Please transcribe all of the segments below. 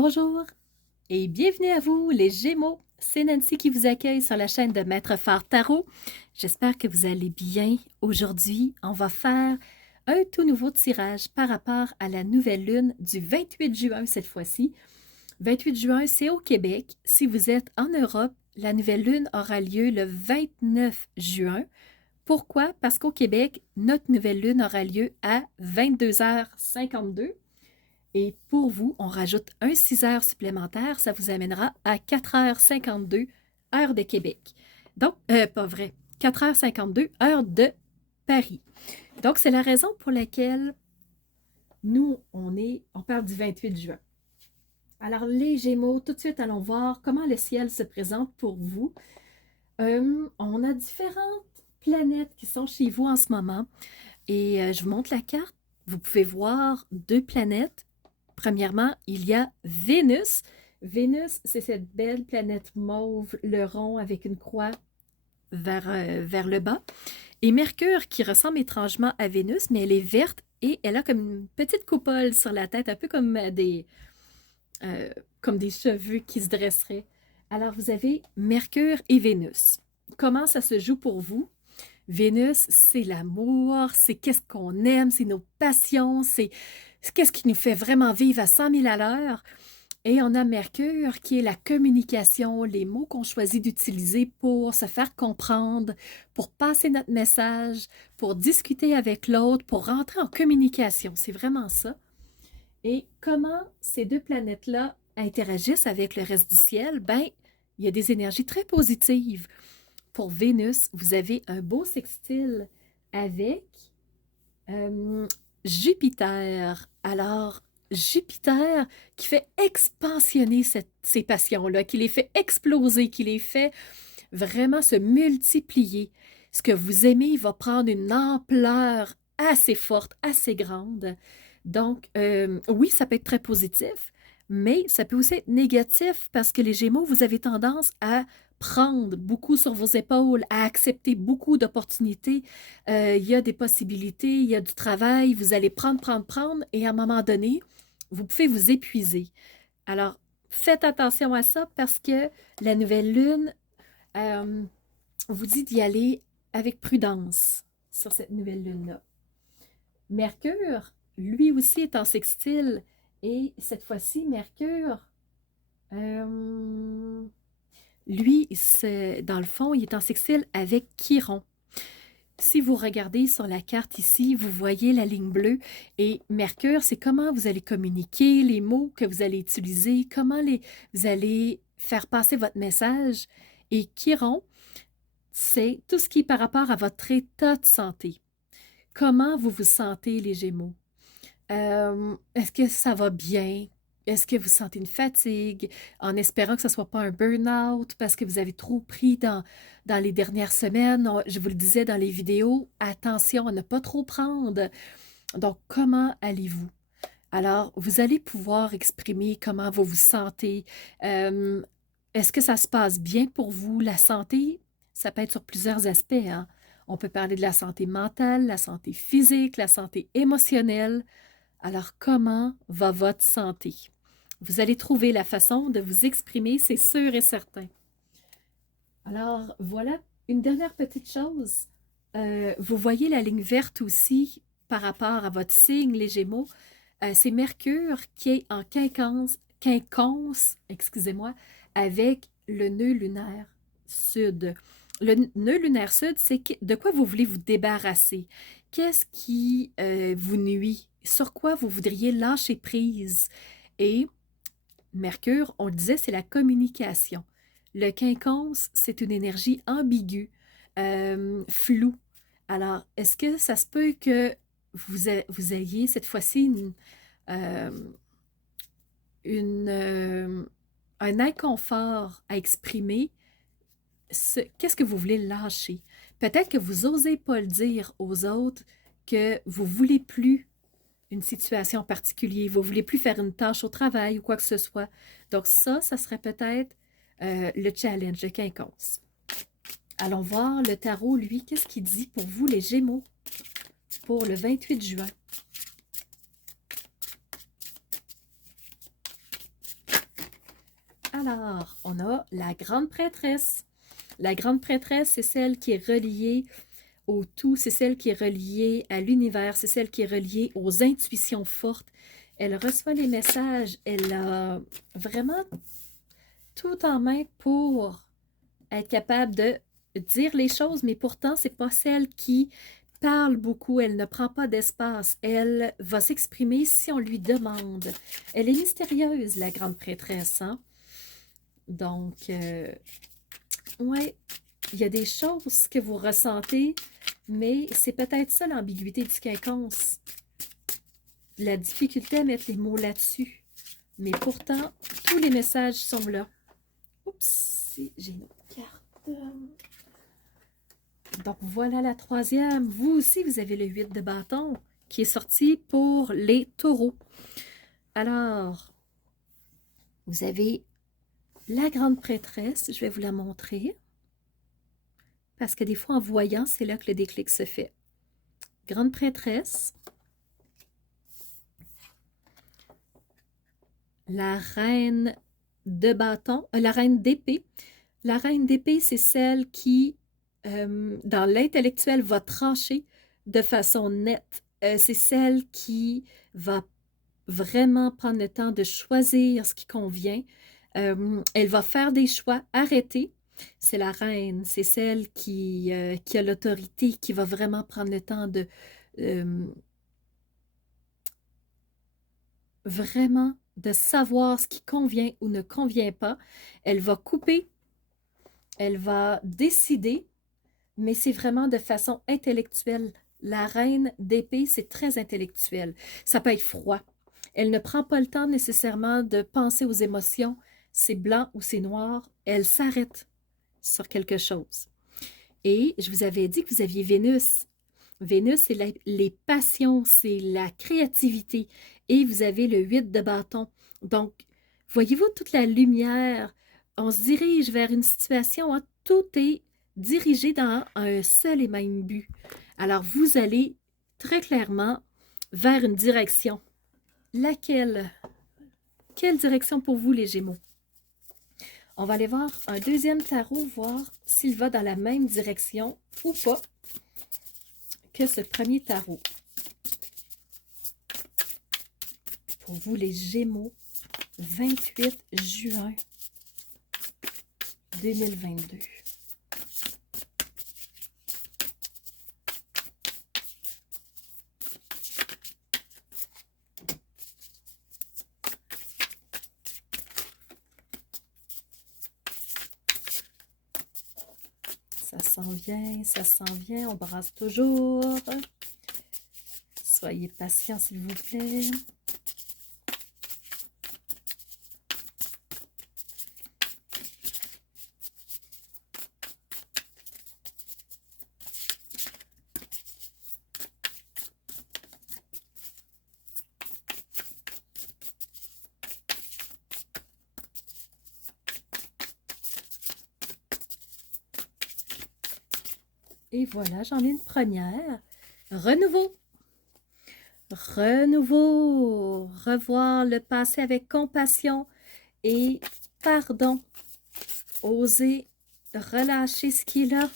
Bonjour et bienvenue à vous les Gémeaux. C'est Nancy qui vous accueille sur la chaîne de Maître Phare Tarot. J'espère que vous allez bien. Aujourd'hui, on va faire un tout nouveau tirage par rapport à la nouvelle lune du 28 juin cette fois-ci. 28 juin, c'est au Québec. Si vous êtes en Europe, la nouvelle lune aura lieu le 29 juin. Pourquoi? Parce qu'au Québec, notre nouvelle lune aura lieu à 22h52. Et pour vous, on rajoute un 6 heures supplémentaire, ça vous amènera à 4h52, heure de Québec. Donc, pas vrai, 4h52, heure de Paris. Donc, c'est la raison pour laquelle nous, on parle du 28 juin. Alors, les Gémeaux, tout de suite, allons voir comment le ciel se présente pour vous. On a différentes planètes qui sont chez vous en ce moment. Et je vous montre la carte. Vous pouvez voir deux planètes. Premièrement, il y a Vénus. Vénus, c'est cette belle planète mauve, le rond avec une croix vers le bas. Et Mercure, qui ressemble étrangement à Vénus, mais elle est verte et elle a comme une petite coupole sur la tête, un peu comme des cheveux qui se dresseraient. Alors, vous avez Mercure et Vénus. Comment ça se joue pour vous? Vénus, c'est l'amour, c'est qu'est-ce qu'on aime, c'est nos passions, c'est qu'est-ce qui nous fait vraiment vivre à 100 000 à l'heure. Et on a Mercure qui est la communication, les mots qu'on choisit d'utiliser pour se faire comprendre, pour passer notre message, pour discuter avec l'autre, pour rentrer en communication. C'est vraiment ça. Et comment ces deux planètes-là interagissent avec le reste du ciel? Ben, il y a des énergies très positives. Pour Vénus, vous avez un beau sextile avec euh, Jupiter. Alors, Jupiter qui fait expansionner ces passions-là, qui les fait exploser, qui les fait vraiment se multiplier. Ce que vous aimez va prendre une ampleur assez forte, assez grande. Donc, oui, ça peut être très positif, mais ça peut aussi être négatif parce que les Gémeaux, vous avez tendance à prendre beaucoup sur vos épaules, à accepter beaucoup d'opportunités. Il y a des possibilités, il y a du travail, vous allez prendre, prendre, prendre, et à un moment donné, vous pouvez vous épuiser. Alors, faites attention à ça parce que la nouvelle lune euh, vous dit d'y aller avec prudence sur cette nouvelle lune-là. Mercure, lui aussi, est en sextile. Et cette fois-ci, Mercure, euh, lui, dans le fond, il est en sextile avec Chiron. Si vous regardez sur la carte ici, vous voyez la ligne bleue et Mercure, c'est comment vous allez communiquer, les mots que vous allez utiliser, vous allez faire passer votre message. Et Chiron, c'est tout ce qui est par rapport à votre état de santé. Comment vous vous sentez, les Gémeaux? Est-ce que ça va bien? Est-ce que vous sentez une fatigue en espérant que ce ne soit pas un burn-out parce que vous avez trop pris dans les dernières semaines? Je vous le disais dans les vidéos, attention à ne pas trop prendre. Donc, comment allez-vous? Alors, vous allez pouvoir exprimer comment vous vous sentez. Euh, Est-ce que ça se passe bien pour vous? La santé, ça peut être sur plusieurs aspects, hein. On peut parler de la santé mentale, la santé physique, la santé émotionnelle. Alors, comment va votre santé? Vous allez trouver la façon de vous exprimer, c'est sûr et certain. Alors, voilà, une dernière petite chose. Vous voyez la ligne verte aussi par rapport à votre signe, les Gémeaux. C'est Mercure qui est en quinconce, excusez-moi, avec le nœud lunaire sud. Le nœud lunaire sud, c'est de quoi vous voulez vous débarrasser. Qu'est-ce qui vous nuit? Sur quoi vous voudriez lâcher prise? Et Mercure, on le disait, c'est la communication. Le quinconce, c'est une énergie ambiguë, floue. Alors, est-ce que ça se peut que vous ayez cette fois-ci euh, une, un inconfort à exprimer? Qu'est-ce que vous voulez lâcher? Peut-être que vous n'osez pas le dire aux autres que vous ne voulez plus une situation particulière, vous ne voulez plus faire une tâche au travail ou quoi que ce soit. Donc ça serait peut-être le challenge de quinconce. Allons voir le tarot, lui, qu'est-ce qu'il dit pour vous, les Gémeaux, pour le 28 juin. Alors, on a la grande prêtresse. La grande prêtresse, c'est celle qui est reliée au tout, c'est celle qui est reliée à l'univers, c'est celle qui est reliée aux intuitions fortes. Elle reçoit les messages, elle a vraiment tout en main pour être capable de dire les choses, mais pourtant, c'est pas celle qui parle beaucoup, elle ne prend pas d'espace, elle va s'exprimer si on lui demande. Elle est mystérieuse, la grande prêtresse, hein? Donc, ouais, il y a des choses que vous ressentez, mais c'est peut-être ça l'ambiguïté du quinconce. La difficulté à mettre les mots là-dessus. Mais pourtant, tous les messages sont là. Oups, j'ai une autre carte. Donc, voilà la troisième. Vous aussi, vous avez le 8 de bâton qui est sorti pour les taureaux. Alors, vous avez la grande prêtresse. Je vais vous la montrer. Parce que des fois, en voyant, c'est là que le déclic se fait. Grande prêtresse. La reine de bâton, la reine d'épée. La reine d'épée, c'est celle qui, dans l'intellectuel, va trancher de façon nette. C'est celle qui va vraiment prendre le temps de choisir ce qui convient. Elle va faire des choix arrêtés. C'est la reine, c'est celle qui a l'autorité, qui va vraiment prendre le temps de vraiment de savoir ce qui convient ou ne convient pas. Elle va couper, elle va décider, mais c'est vraiment de façon intellectuelle. La reine d'épée, c'est très intellectuel. Ça peut être froid. Elle ne prend pas le temps nécessairement de penser aux émotions. C'est blanc ou c'est noir. Elle s'arrête sur quelque chose. Et je vous avais dit que vous aviez Vénus. Vénus, c'est les passions, c'est la créativité. Et vous avez le 8 de bâton. Donc, voyez-vous toute la lumière? On se dirige vers une situation, hein, tout est dirigé dans un seul et même but. Alors, vous allez très clairement vers une direction. Laquelle? Quelle direction pour vous, les Gémeaux? On va aller voir un deuxième tarot, voir s'il va dans la même direction ou pas que ce premier tarot. Pour vous, les Gémeaux, 28 juin 2022. Ça s'en vient, on brasse toujours. Soyez patients, s'il vous plaît. Et voilà, j'en ai une première. Renouveau. Renouveau. Revoir le passé avec compassion et pardon. Oser relâcher ce qui est là.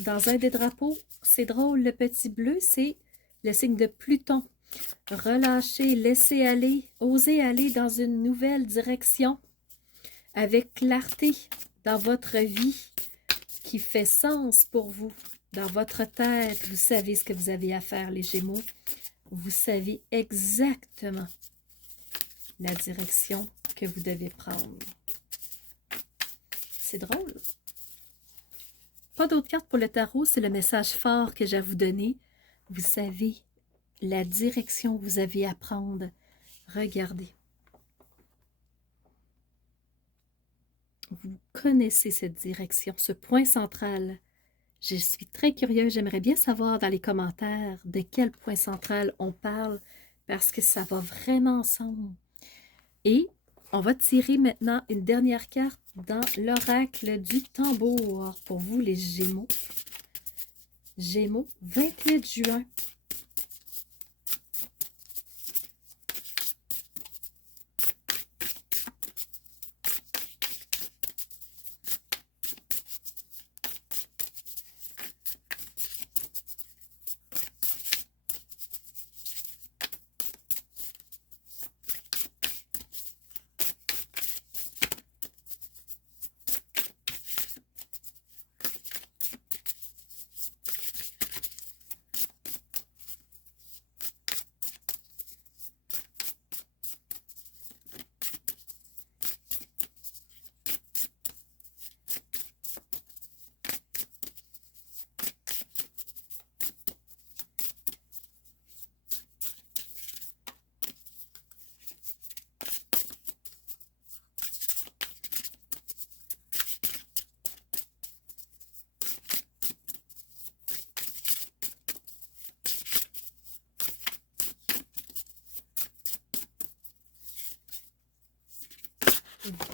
Dans un des drapeaux, c'est drôle, le petit bleu, c'est le signe de Pluton. Relâcher, laisser aller, oser aller dans une nouvelle direction avec clarté dans votre vie qui fait sens pour vous. Dans votre tête, vous savez ce que vous avez à faire, les Gémeaux. Vous savez exactement la direction que vous devez prendre. C'est drôle. Pas d'autres cartes pour le tarot, c'est le message fort que j'ai à vous donner. Vous savez la direction que vous avez à prendre. Regardez. Vous connaissez cette direction, ce point central. Je suis très curieuse, j'aimerais bien savoir dans les commentaires de quel point central on parle parce que ça va vraiment ensemble. Et on va tirer maintenant une dernière carte dans l'oracle du tambour pour vous les Gémeaux. Gémeaux, 28 juin.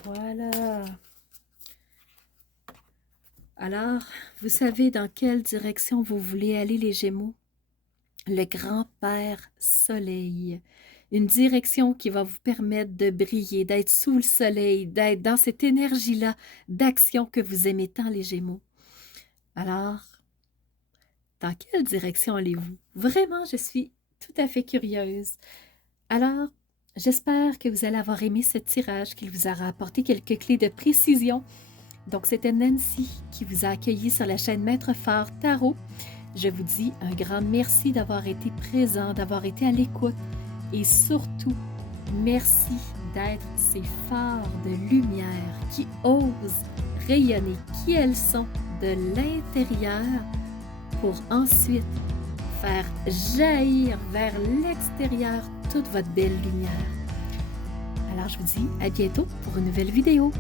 Voilà. Alors, vous savez dans quelle direction vous voulez aller, les Gémeaux? Le grand-père Soleil. Une direction qui va vous permettre de briller, d'être sous le soleil, d'être dans cette énergie-là d'action que vous aimez tant, les Gémeaux. Alors, dans quelle direction allez-vous? Vraiment, je suis tout à fait curieuse. Alors, j'espère que vous allez avoir aimé ce tirage, qu'il vous aura apporté quelques clés de précision. Donc, c'était Nancy qui vous a accueilli sur la chaîne Maître Phare Tarot. Je vous dis un grand merci d'avoir été présent, d'avoir été à l'écoute et surtout, merci d'être ces phares de lumière qui osent rayonner qui elles sont de l'intérieur pour ensuite faire jaillir vers l'extérieur toute votre belle lumière. Alors, je vous dis à bientôt pour une nouvelle vidéo.